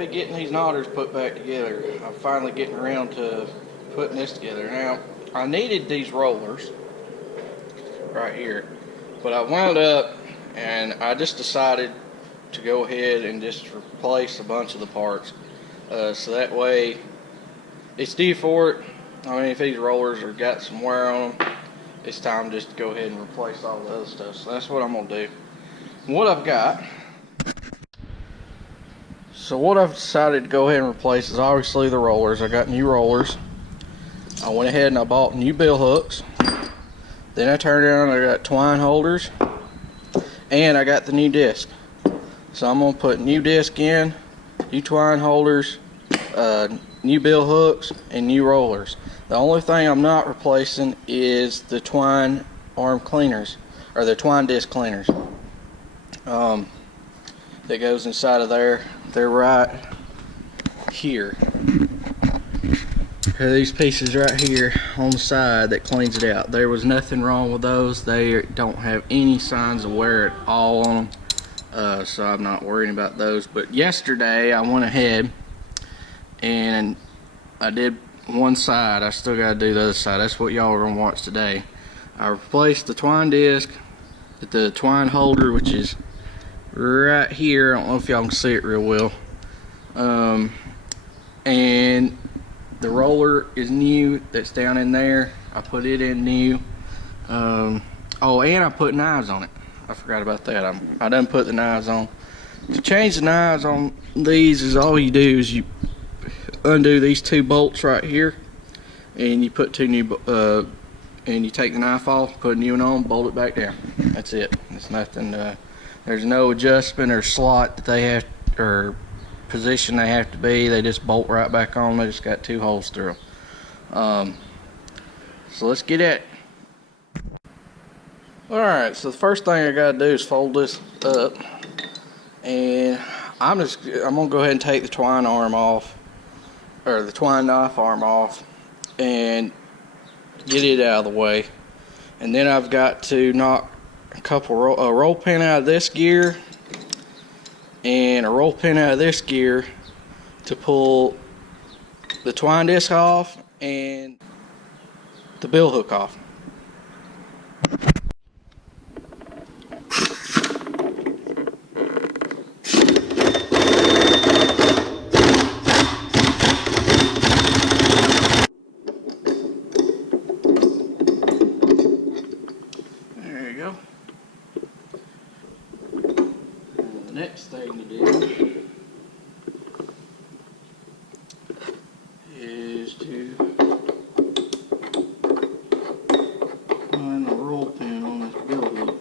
be getting these knotters put back together. I'm finally getting around to putting this together. Now, I needed these rollers right here, but I wound up and I just decided to go ahead and just replace a bunch of the parts. So that way it's due for it. I mean, if these rollers are got some wear on them, it's time just to go ahead and replace all the other stuff. So that's what I'm gonna do. What I've got, so what I've decided to go ahead and replace is obviously the rollers. I got new rollers. I went ahead and I bought new bill hooks. Then I turned around and I got twine holders, and I got the new disc. So I'm gonna put new disc in, new twine holders, new bill hooks, and new rollers. The only thing I'm not replacing is the twine arm cleaners, or the twine disc cleaners. That goes inside of there. They're right here. These pieces right here on the side that cleans it out. There was nothing wrong with those. They don't have any signs of wear at all on them. So I'm not worrying about those. But yesterday I went ahead and I did one side. I still got to do the other side. That's what y'all are going to watch today. I replaced the twine disc with the twine holder, which is right here. I don't know if y'all can see it real well. And the roller is new, that's down in there. I put it in new. Oh, and I put knives on it. I forgot about that. I done put the knives on. To change the knives on these, is all you do is you undo these two bolts right here, and you put two new and you take the knife off, put a new one on, bolt it back down. That's it. It's nothing. There's no adjustment or slot that they have, or position they have to be. They just bolt right back on. They just got two holes through them. So let's get at it. Alright, so the first thing I gotta do is fold this up, and I'm gonna go ahead and take the twine arm off, or the twine knife arm off, and get it out of the way. And then I've got to knock a roll pin out of this gear and a roll pin out of this gear to pull the twine disc off and the bill hook off. There you go. And the next thing to do is to find the roll pin on this bill hook.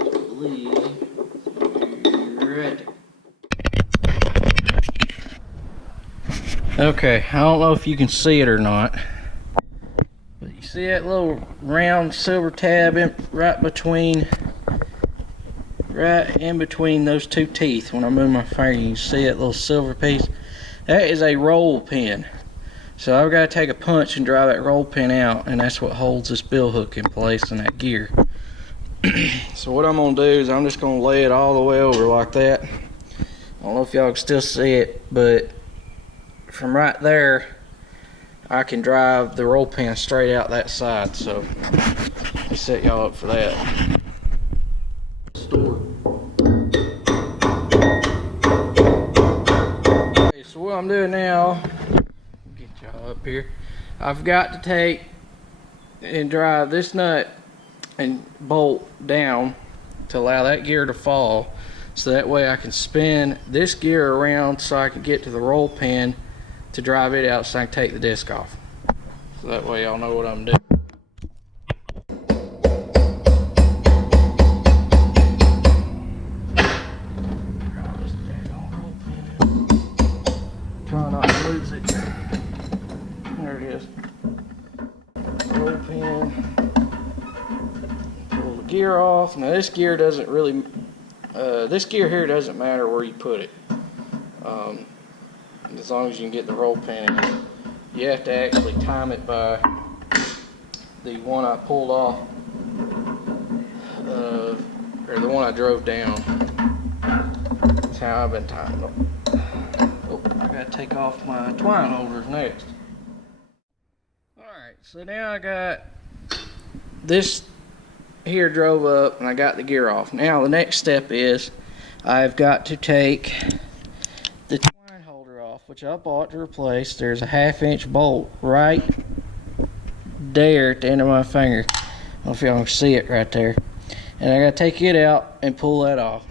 I believe you're ready. Okay, I don't know if you can see it or not, but you see that little round silver tab right in between those two teeth. When I move my finger, you can see that little silver piece. That is a roll pin. So I've got to take a punch and drive that roll pin out, and that's what holds this bill hook in place in that gear. So what I'm going to do is I'm just going to lay it all the way over like that. I don't know if y'all can still see it, but from right there I can drive the roll pin straight out that side. So let me set y'all up for that. Okay, so what I'm doing now, get y'all up here, I've got to take and drive this nut and bolt down to allow that gear to fall, so that way I can spin this gear around so I can get to the roll pin to drive it out so I can take the disc off. So that way y'all know what I'm doing. Try not to lose it. There it is. Roll pin. Pull the gear off. Now this gear doesn't really, this gear here doesn't matter where you put it. As long as you can get the roll pin in. You have to actually time it by the one I pulled off, or the one I drove down. That's how I've been timing them. gotta take off my twine holders next. Alright, so now I got this here drove up and I got the gear off. Now the next step is I've got to take the twine holder off, which I bought to replace. There's a 1/2-inch bolt right there at the end of my finger. I don't know if y'all can see it right there. And I gotta take it out and pull that off.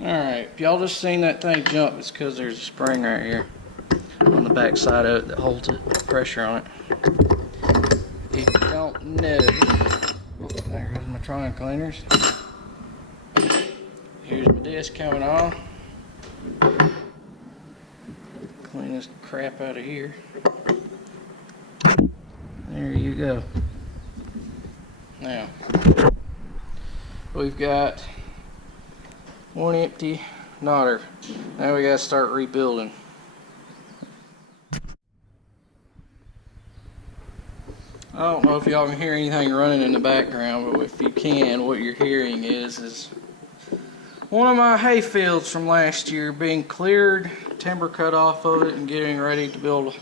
Alright, if y'all just seen that thing jump, it's because there's a spring right here on the back side of it that holds it, pressure on it. If you don't know, there goes my twine cleaners. Here's my disc coming on. Clean this crap out of here. There you go. Now, we've got one empty knotter. Now we gotta start rebuilding. I don't know if y'all can hear anything running in the background, but if you can, what you're hearing is one of my hay fields from last year being cleared, timber cut off of it, and getting ready to build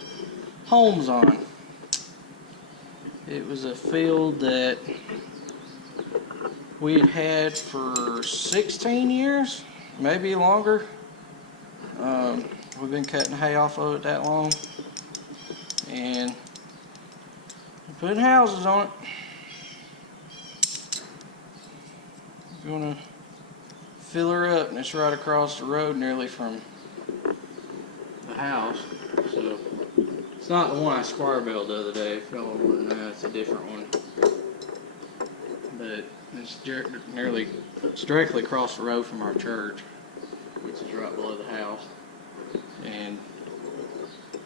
homes on. It was a field that we had had for 16 years, maybe longer. We've been cutting hay off of it that long, and putting houses on it. We're gonna fill her up, and it's right across the road nearly from the house. So it's not the one I square built the other day. If y'all want to know, it's a different one. But it's directly across the road from our church, which is right below the house. And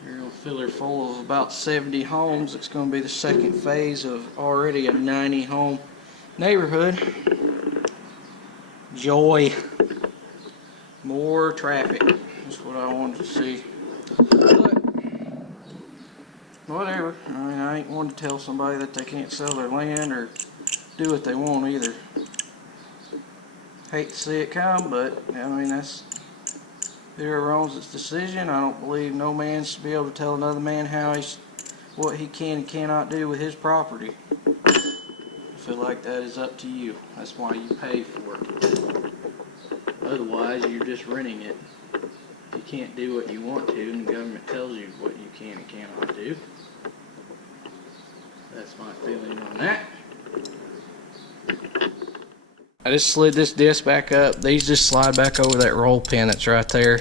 we're going to fill her full of about 70 homes. It's going to be the second phase of already a 90 home neighborhood. Joy. More traffic. That's what I wanted to see. But whatever. I mean, I ain't one to tell somebody that they can't sell their land or do what they want either. Hate to see it come, but I mean, that's whoever owns its decision. I don't believe no man should be able to tell another man what he can and cannot do with his property. I feel like that is up to you. That's why you pay for it. Otherwise, you're just renting it. You can't do what you want to, and the government tells you what you can and cannot do. That's my feeling on that. I just slid this disc back up. These just slide back over that roll pin that's right there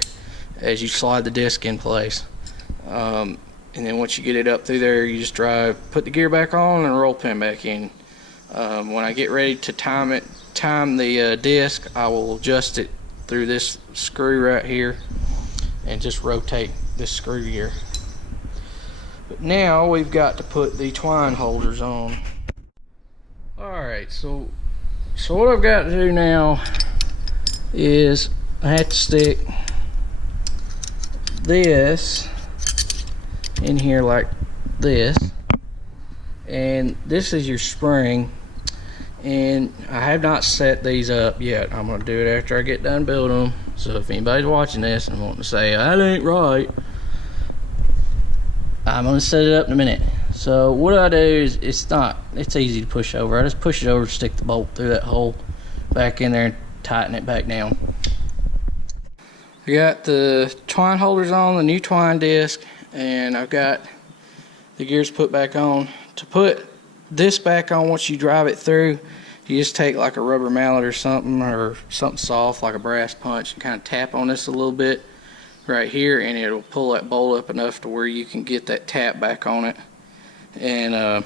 as you slide the disc in place. And then once you get it up through there, you just put the gear back on and roll pin back in. When I get ready to time the disc, I will adjust it through this screw right here and just rotate this screw here. But now we've got to put the twine holders on. Alright, so what I've got to do now is I have to stick this in here like this, and this is your spring, and I have not set these up yet. I'm going to do it after I get done building them. So if anybody's watching this and wanting to say that ain't right, I'm going to set it up in a minute. So what I do is it's easy to push over. I just push it over, stick the bolt through that hole back in there and tighten it back down. I got the twine holders on, the new twine disc, and I've got the gears put back on. To put this back on, once you drive it through, you just take like a rubber mallet or something soft like a brass punch and kind of tap on this a little bit right here, and it'll pull that bolt up enough to where you can get that tap back on it and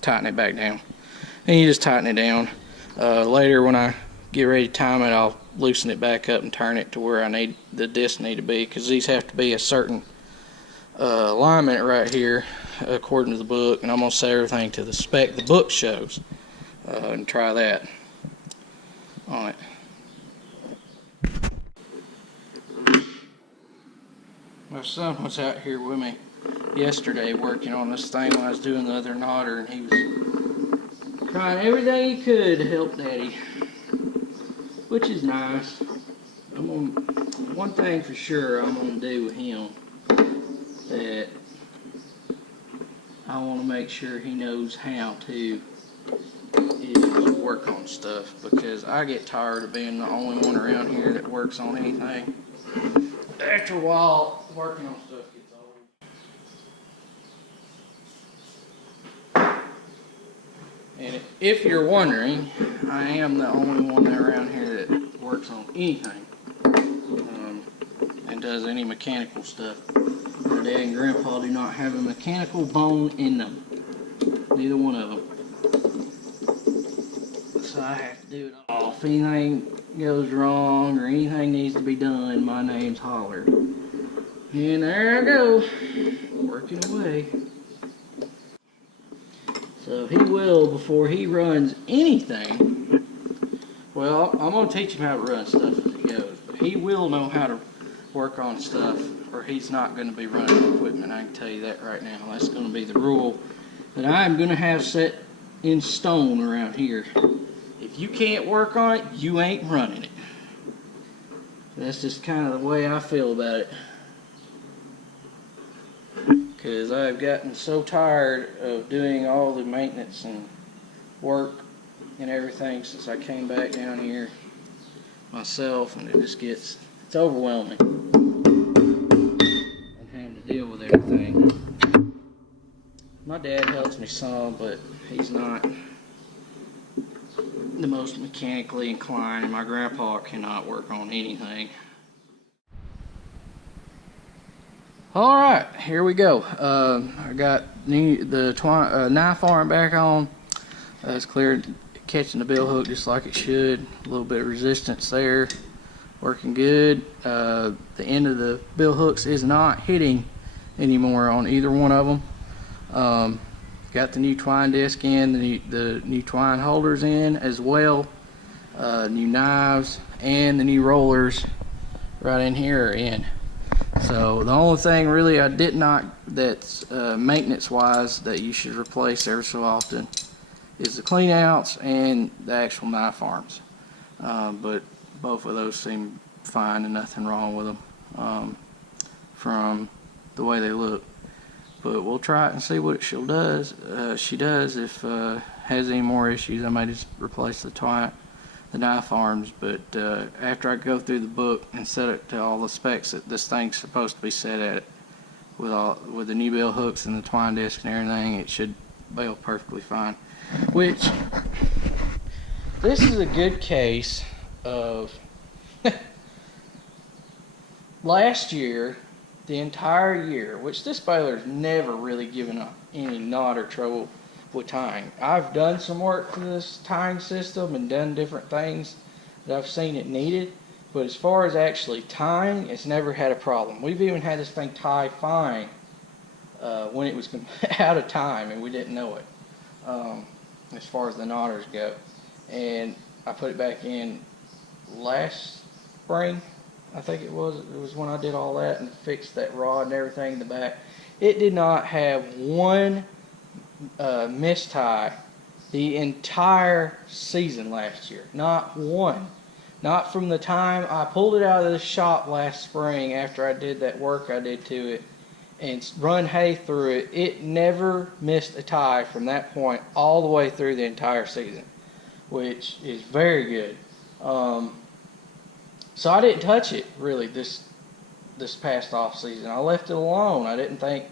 tighten it back down. And you just tighten it down. Later when I get ready to time it, I'll loosen it back up and turn it to where the discs need to be, because these have to be a certain alignment right here according to the book, and I'm going to set everything to the spec the book shows and try that on it. My son was out here with me yesterday working on this thing when I was doing the other knotter, and he was trying everything he could to help Daddy, which is nice. One thing for sure I'm gonna do with him that I want to make sure he knows how to is work on stuff, because I get tired of being the only one around here that works on anything. After a while, working on stuff gets old. And if you're wondering, I am the only one around here that works on anything and does any mechanical stuff. My dad and grandpa do not have a mechanical bone in them. Neither one of them. So I have to do it all. If anything goes wrong or anything needs to be done, my name's hollered. And there I go, working away. So he will, before he runs anything, well, I'm going to teach him how to run stuff as he goes. But he will know how to work on stuff, or he's not going to be running equipment. I can tell you that right now. That's going to be the rule that I'm going to have set in stone around here. If you can't work on it, you ain't running it. That's just kind of the way I feel about it. Because I've gotten so tired of doing all the maintenance and work and everything since I came back down here myself, and it just gets, it's overwhelming. And having to deal with everything. My dad helps me some, but he's not the most mechanically inclined, and my grandpa cannot work on anything. Alright, here we go. I got the knife arm back on. It's cleared, catching the bill hook just like it should. A little bit of resistance there, working good. The end of the bill hooks is not hitting anymore on either one of them. Got the new twine disc in, the new twine holders in as well. New knives and the new rollers right in here are in. So the only thing really I did not, that's maintenance wise, that you should replace every so often is the clean outs and the actual knife arms. But both of those seem fine and nothing wrong with them from the way they look. But we'll try it and see what she does. If has any more issues, I may just replace the knife arms. But after I go through the book and set it to all the specs that this thing's supposed to be set at, with the new bill hooks and the twine disc and everything, it should bail perfectly fine. Which, this is a good case of last year, the entire year, which this baler's never really given up any knot or trouble with tying. I've done some work to this tying system and done different things that I've seen it needed, but as far as actually tying, it's never had a problem. We've even had this thing tie fine when it was out of time and we didn't know it, as far as the knotters go. And I put it back in last spring, I think it was when I did all that and fixed that rod and everything in the back. It did not have one mistie the entire season last year. Not one. Not from the time I pulled it out of the shop last spring after I did that work I did to it and run hay through it. It never missed a tie from that point all the way through the entire season, which is very good. So I didn't touch it really this past off season. I left it alone. I didn't think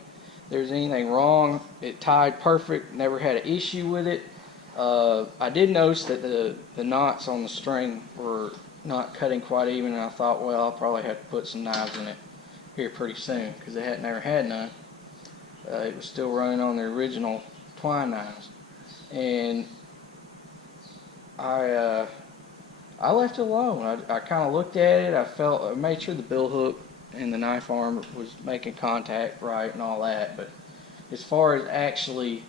there was anything wrong. It tied perfect. Never had an issue with it. I did notice that the knots on the string were not cutting quite even, and I thought, well, I'll probably have to put some knives in it here pretty soon, because they had never had none. It was still running on the original twine knives, and I left it alone. I kind of looked at it. I made sure the bill hook and the knife arm was making contact right and all that. But as far as actually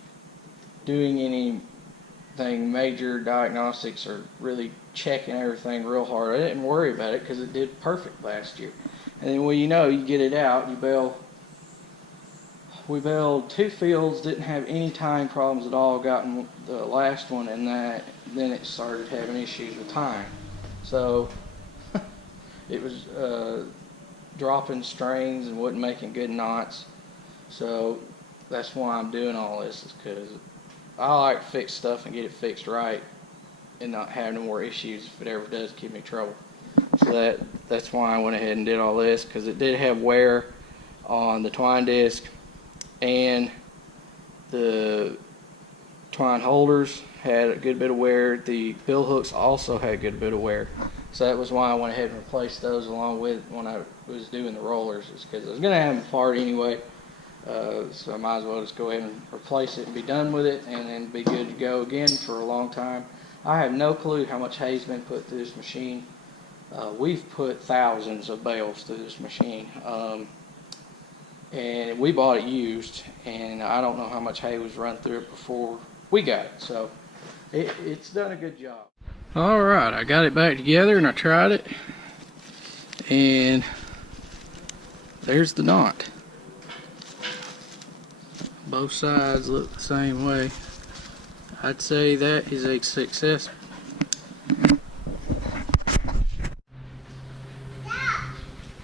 doing anything major diagnostics or really checking everything real hard, I didn't worry about it because it did perfect last year. And then, well, you know, you get it out, you bale. We baled 2 fields, didn't have any tying problems at all, gotten the last one, and then it started having issues with tying. So it was dropping strains and wasn't making good knots. So that's why I'm doing all this, is because I like to fix stuff and get it fixed right and not have no more issues if it ever does give me trouble. So that's why I went ahead and did all this, because it did have wear on the twine disc, and the twine holders had a good bit of wear. The bill hooks also had a good bit of wear. So that was why I went ahead and replaced those along with when I was doing the rollers, is because I was going to have them apart anyway. So I might as well just go ahead and replace it and be done with it, and then be good to go again for a long time. I have no clue how much hay's been put through this machine. We've put thousands of bales through this machine. And we bought it used, and I don't know how much hay was run through it before we got it, so it's done a good job. All right, I got it back together and I tried it, and there's the knot. Both sides look the same way. I'd say that is a success.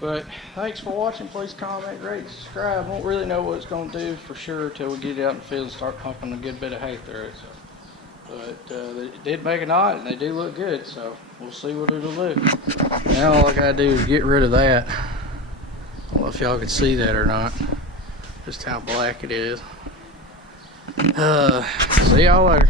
But thanks for watching. Please comment, rate, subscribe. Won't really know what it's going to do for sure until we get it out in the field and start pumping a good bit of hay through it. So, but it did make a knot, and they do look good, so we'll see what it'll do. Now all I got to do is get rid of that. I don't know if y'all can see that or not, just how black it is. See y'all later.